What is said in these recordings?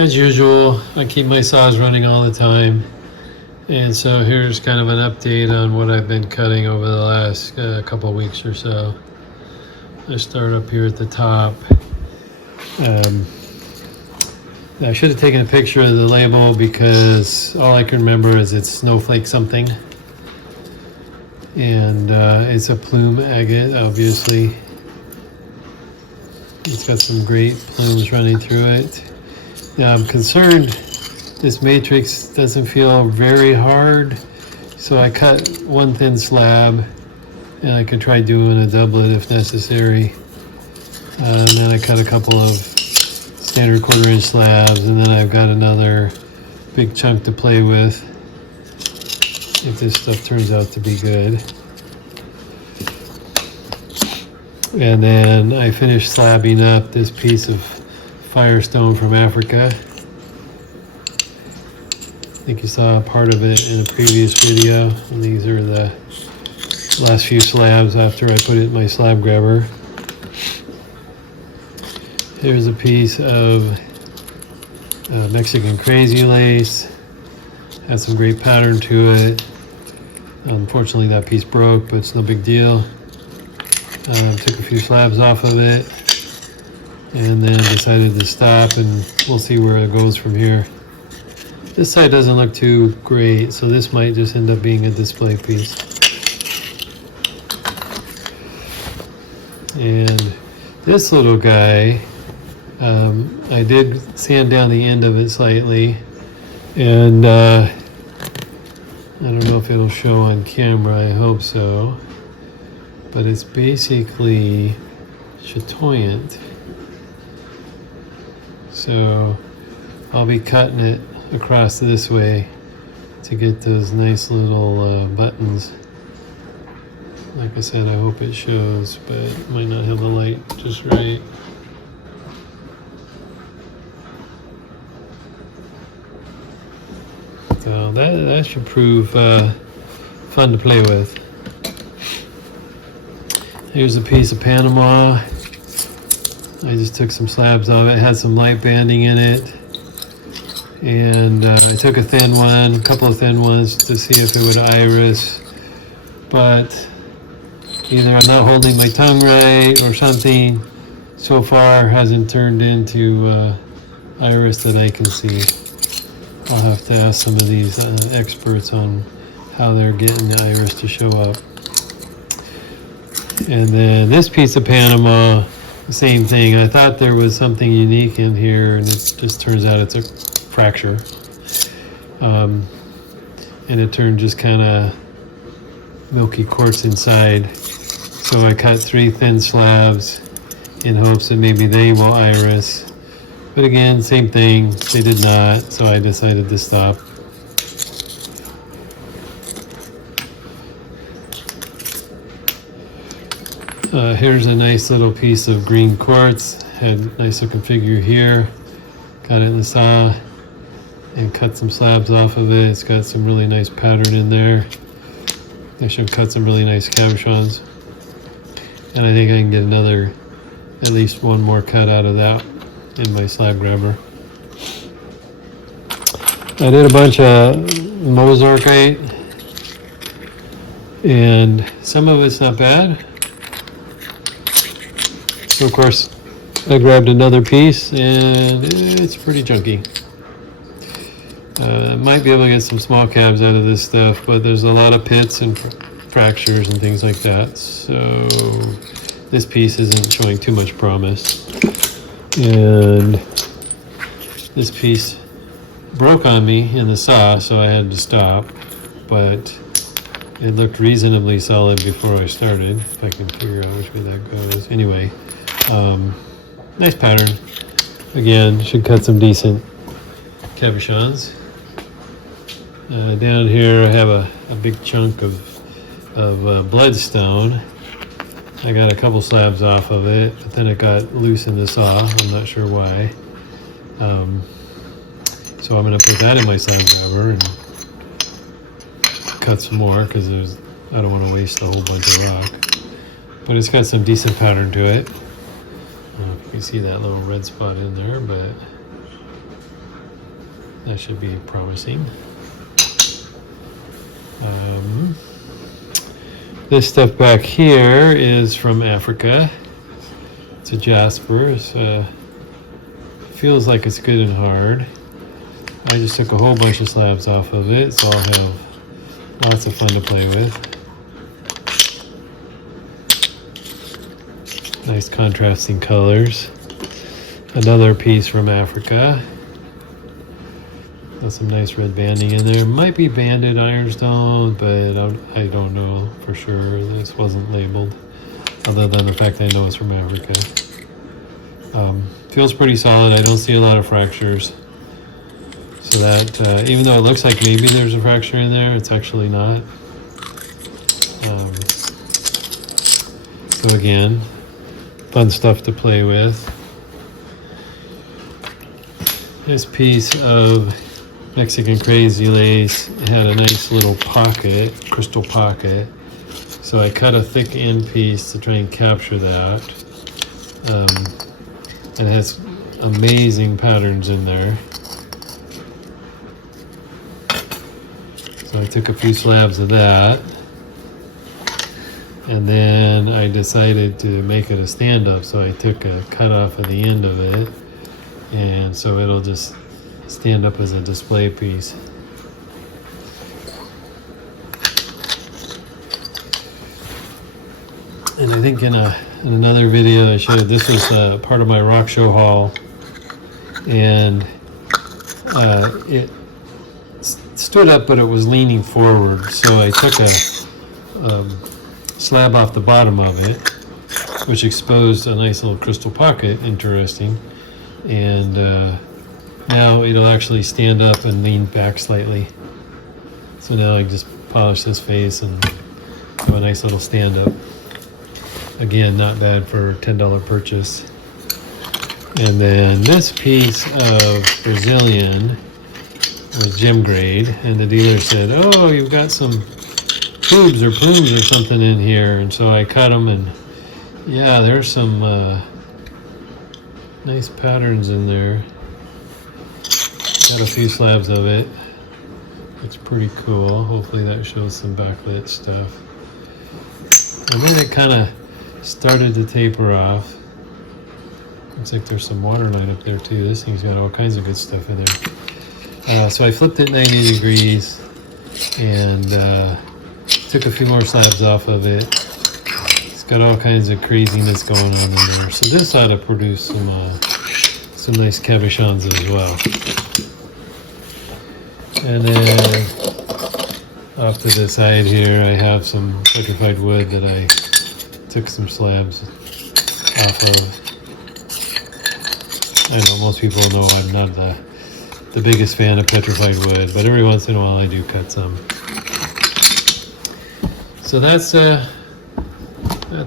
As usual, I keep my saws running all the time. And so here's kind of an update on what I've been cutting over the last couple of weeks or so. I start up here at the top. I should have taken a picture of the label because all I can remember is it's snowflake something. And it's a Plume agate, obviously. It's got some great plumes running through it. Now I'm concerned this matrix doesn't feel very hard, so I cut one thin slab, and I could try doing a doublet if necessary. And then I cut a couple of standard 1/4 inch slabs, and then I've got another big chunk to play with if this stuff turns out to be good. And then I finished slabbing up this piece of firestone from Africa. I think you saw part of it in a previous video, and these are the last few slabs after I put it in my slab grabber. Here's a piece of Mexican crazy lace. Has some great pattern to it. Unfortunately that piece broke, but it's no big deal. Took a few slabs off of it and then decided to stop, and we'll see where it goes from here. This side doesn't look too great, so this might just end up being a display piece. And this little guy, I did sand down the end of it slightly, and I don't know if it'll show on camera, I hope so, but it's basically chatoyant. So I'll be cutting it across this way to get those nice little buttons. Like I said, I hope it shows, but it might not have the light just right. So that should prove fun to play with. Here's a piece of Panama. I just took some slabs off it. It had some light banding in it. And I took a thin one, a couple of thin ones to see if it would iris. But either I'm not holding my tongue right or something so far hasn't turned into iris that I can see. I'll have to ask some of these experts on how they're getting the iris to show up. And then this piece of Panama, same thing. I thought there was something unique in here, and it just turns out it's a fracture. And it turned just kind of milky quartz inside. So I cut 3 thin slabs in hopes that maybe they will iris. But again, same thing, they did not, so I decided to stop. Here's a nice little piece of green quartz. Had a nice looking figure here. Got it in the saw and cut some slabs off of it. It's got some really nice pattern in there. I should cut some really nice cabochons. And I think I can get at least one more cut out of that in my slab grabber. I did a bunch of mozarkite, and some of it's not bad. So of course, I grabbed another piece, and it's pretty junky. Might be able to get some small cabs out of this stuff, but there's a lot of pits and fractures and things like that. So this piece isn't showing too much promise. And this piece broke on me in the saw, so I had to stop, but it looked reasonably solid before I started, if I can figure out which way that goes. Anyway, nice pattern. Again, should cut some decent cabochons. Down here I have a big chunk of bloodstone. I got a couple slabs off of it, but then it got loose in the saw. I'm not sure why. So I'm going to put that in my slab grabber and cut some more because I don't want to waste a whole bunch of rock. But it's got some decent pattern to it. I don't know if you can see that little red spot in there, but That should be promising. This stuff back here is from Africa. It's a Jasper. Feels like it's good and hard. I just took a whole bunch of slabs off of it, so I'll have lots of fun to play with. Nice contrasting colors. Another piece from Africa. Got some nice red banding in there. Might be banded ironstone, but I don't know for sure. This wasn't labeled, other than the fact that I know it's from Africa. Feels pretty solid. I don't see a lot of fractures. So that, even though it looks like maybe there's a fracture in there, it's actually not. So again, fun stuff to play with. This piece of Mexican crazy lace had a nice little pocket, crystal pocket. So I cut a thick end piece to try and capture that. And it has amazing patterns in there. So I took a few slabs of that. And then I decided to make it a stand-up, so I took a cut off of the end of it. And so it'll just stand up as a display piece. And I think in another video I showed, this was part of my rock show haul, and it stood up but it was leaning forward, so I took a slab off the bottom of it, which exposed a nice little crystal pocket. Interesting. And now it'll actually stand up and lean back slightly. So now I just polish this face and have a nice little stand up. Again, not bad for a $10 purchase. And then this piece of Brazilian was gem grade, and the dealer said, "Oh, you've got some tubes or plumes or something in here." And so I cut them, and yeah, there's some nice patterns in there. Got a few slabs of it. It's pretty cool. Hopefully that shows some backlit stuff. And then it kind of started to taper off. Looks like there's some water line up there too. This thing's got all kinds of good stuff in there. So I flipped it 90 degrees and took a few more slabs off of it. It's got all kinds of craziness going on in there. So this ought to produce some nice cabochons as well. And then off to the side here, I have some petrified wood that I took some slabs off of. I know most people know I'm not the biggest fan of petrified wood, but every once in a while I do cut some. So that's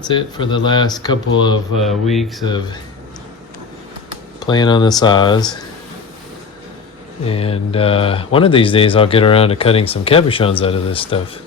it for the last couple of weeks of playing on the saws. And one of these days I'll get around to cutting some cabochons out of this stuff.